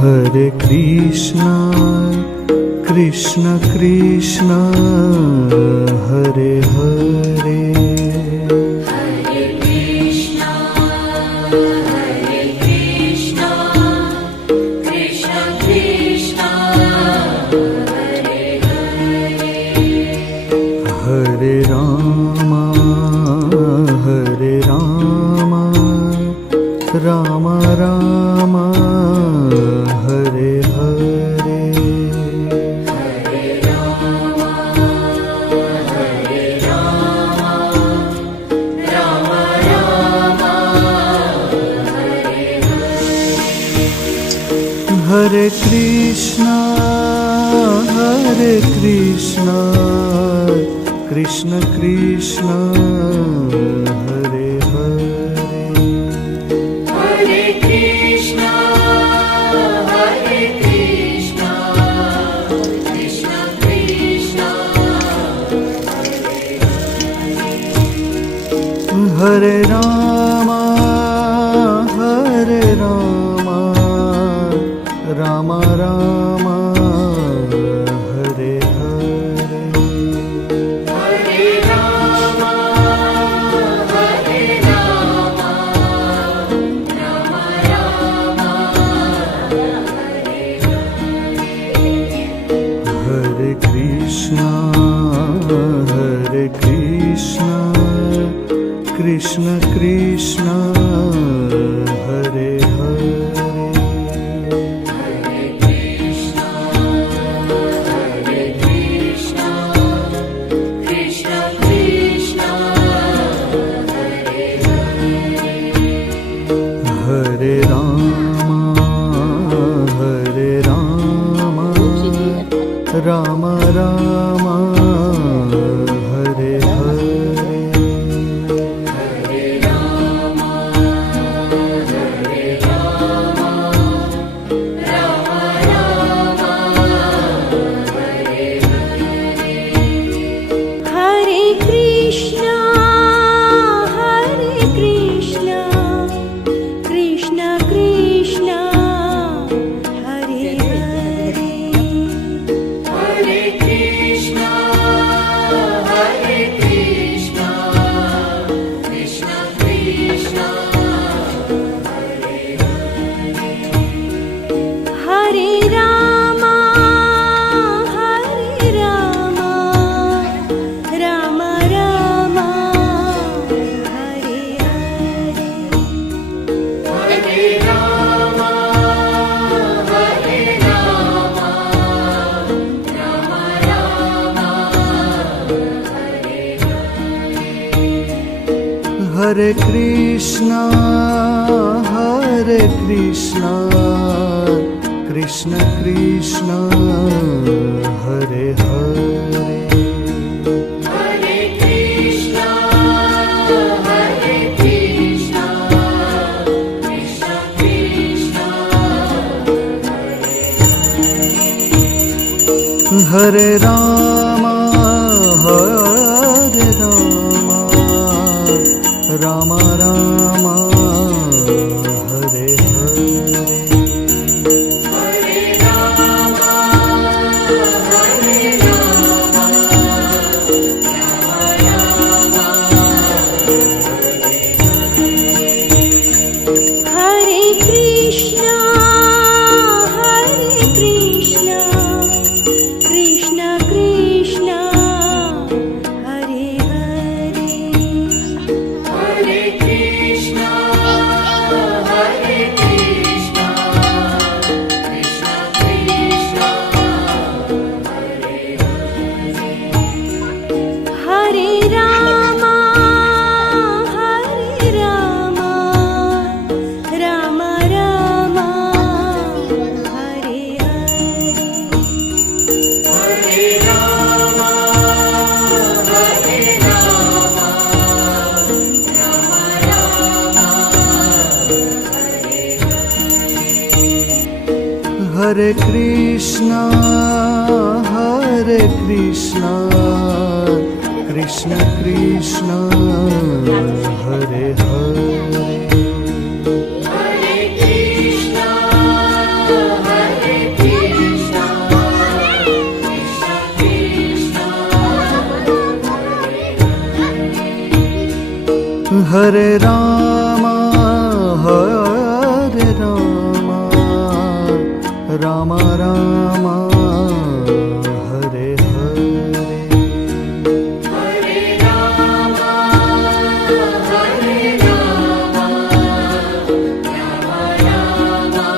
Hare Krishna, Krishna Krishna, Hare Hare. Hare Krishna, Krishna Krishna, Hare Hare. Hare Rama, Rama Rama, Hare Hare. Hare Rama, Rama Rama, Hare Hare. Hare Krishna, Krishna Krishna, Hare Hare. Hare Krishna, Krishna Krishna, Hare Rama, Rama Rama, Hare Hare. Hare Rama, Rama Rama, Hare Hare. Hare Krishna, Krishna Krishna, Hare Hare. Hare Krishna, Krishna Krishna, Hare Hare. Hare Rama, Rama Rama, Hare Hare. Hare Rama, Rama Rama, Hare Hare. Hare Krishna, Krishna Krishna, Hare Hare. Hare Krishna, Krishna Krishna, Hare Hare. Hare Rama, Rama Rama, Hare Hare. Hare Rama, Rama Rama, Hare Hare. Hare Krishna, Krishna Krishna, Hare Hare. Hare Krishna, Krishna Krishna, Hare Rama, Rama Rama, Hare Hare. Hare Rama, Hare Krishna, Krishna Krishna, Hare Hare. Hare Krishna, Krishna Krishna, Hare Hare. Hare Rama, Rama Rama, Hare Hare. Hare Rama, Rama Rama, Hare Hare. Hare Krishna, Krishna Krishna, Hare Hare. Hare Hare Ram Hare Ram Ram Ram Hare Hare Hare Rama Hare Rama Ram Rama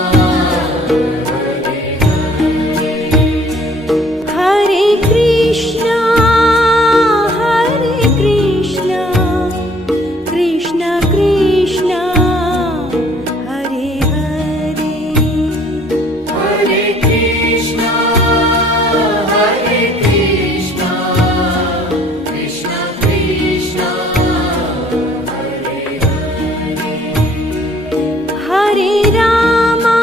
Hare Krishna Krishna Krishna Hare Hare Hare Krishna Krishna Krishna Hare Rama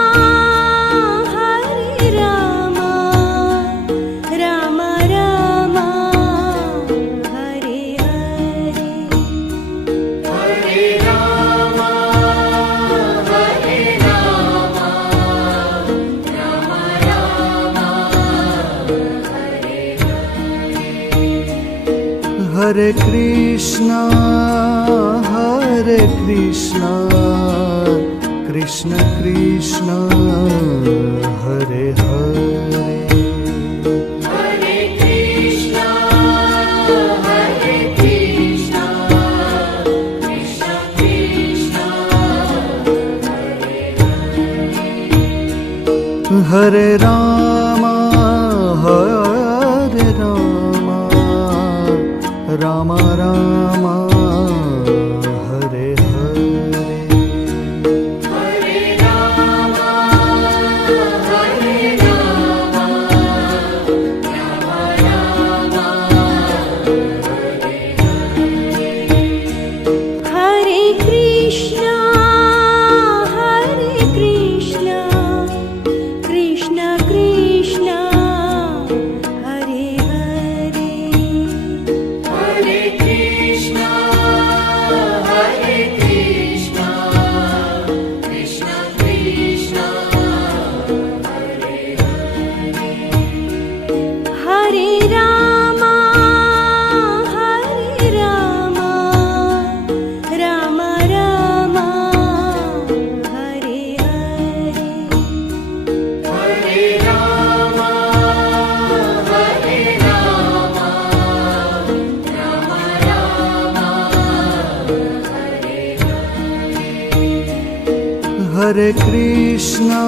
Ram Ram Hare Hare Hare Rama Ram Rama Hare Krishna Krishna Krishna Hare Hare Hare Krishna Krishna Krishna Hare Ram Ram Ram Hare Hare Hare Rama Ram Hare Krishna Krishna Krishna Hare Hare Hare Krishna Krishna Krishna Hare Rama Ram Ram Hare Hare Hare Rama Hare Krishna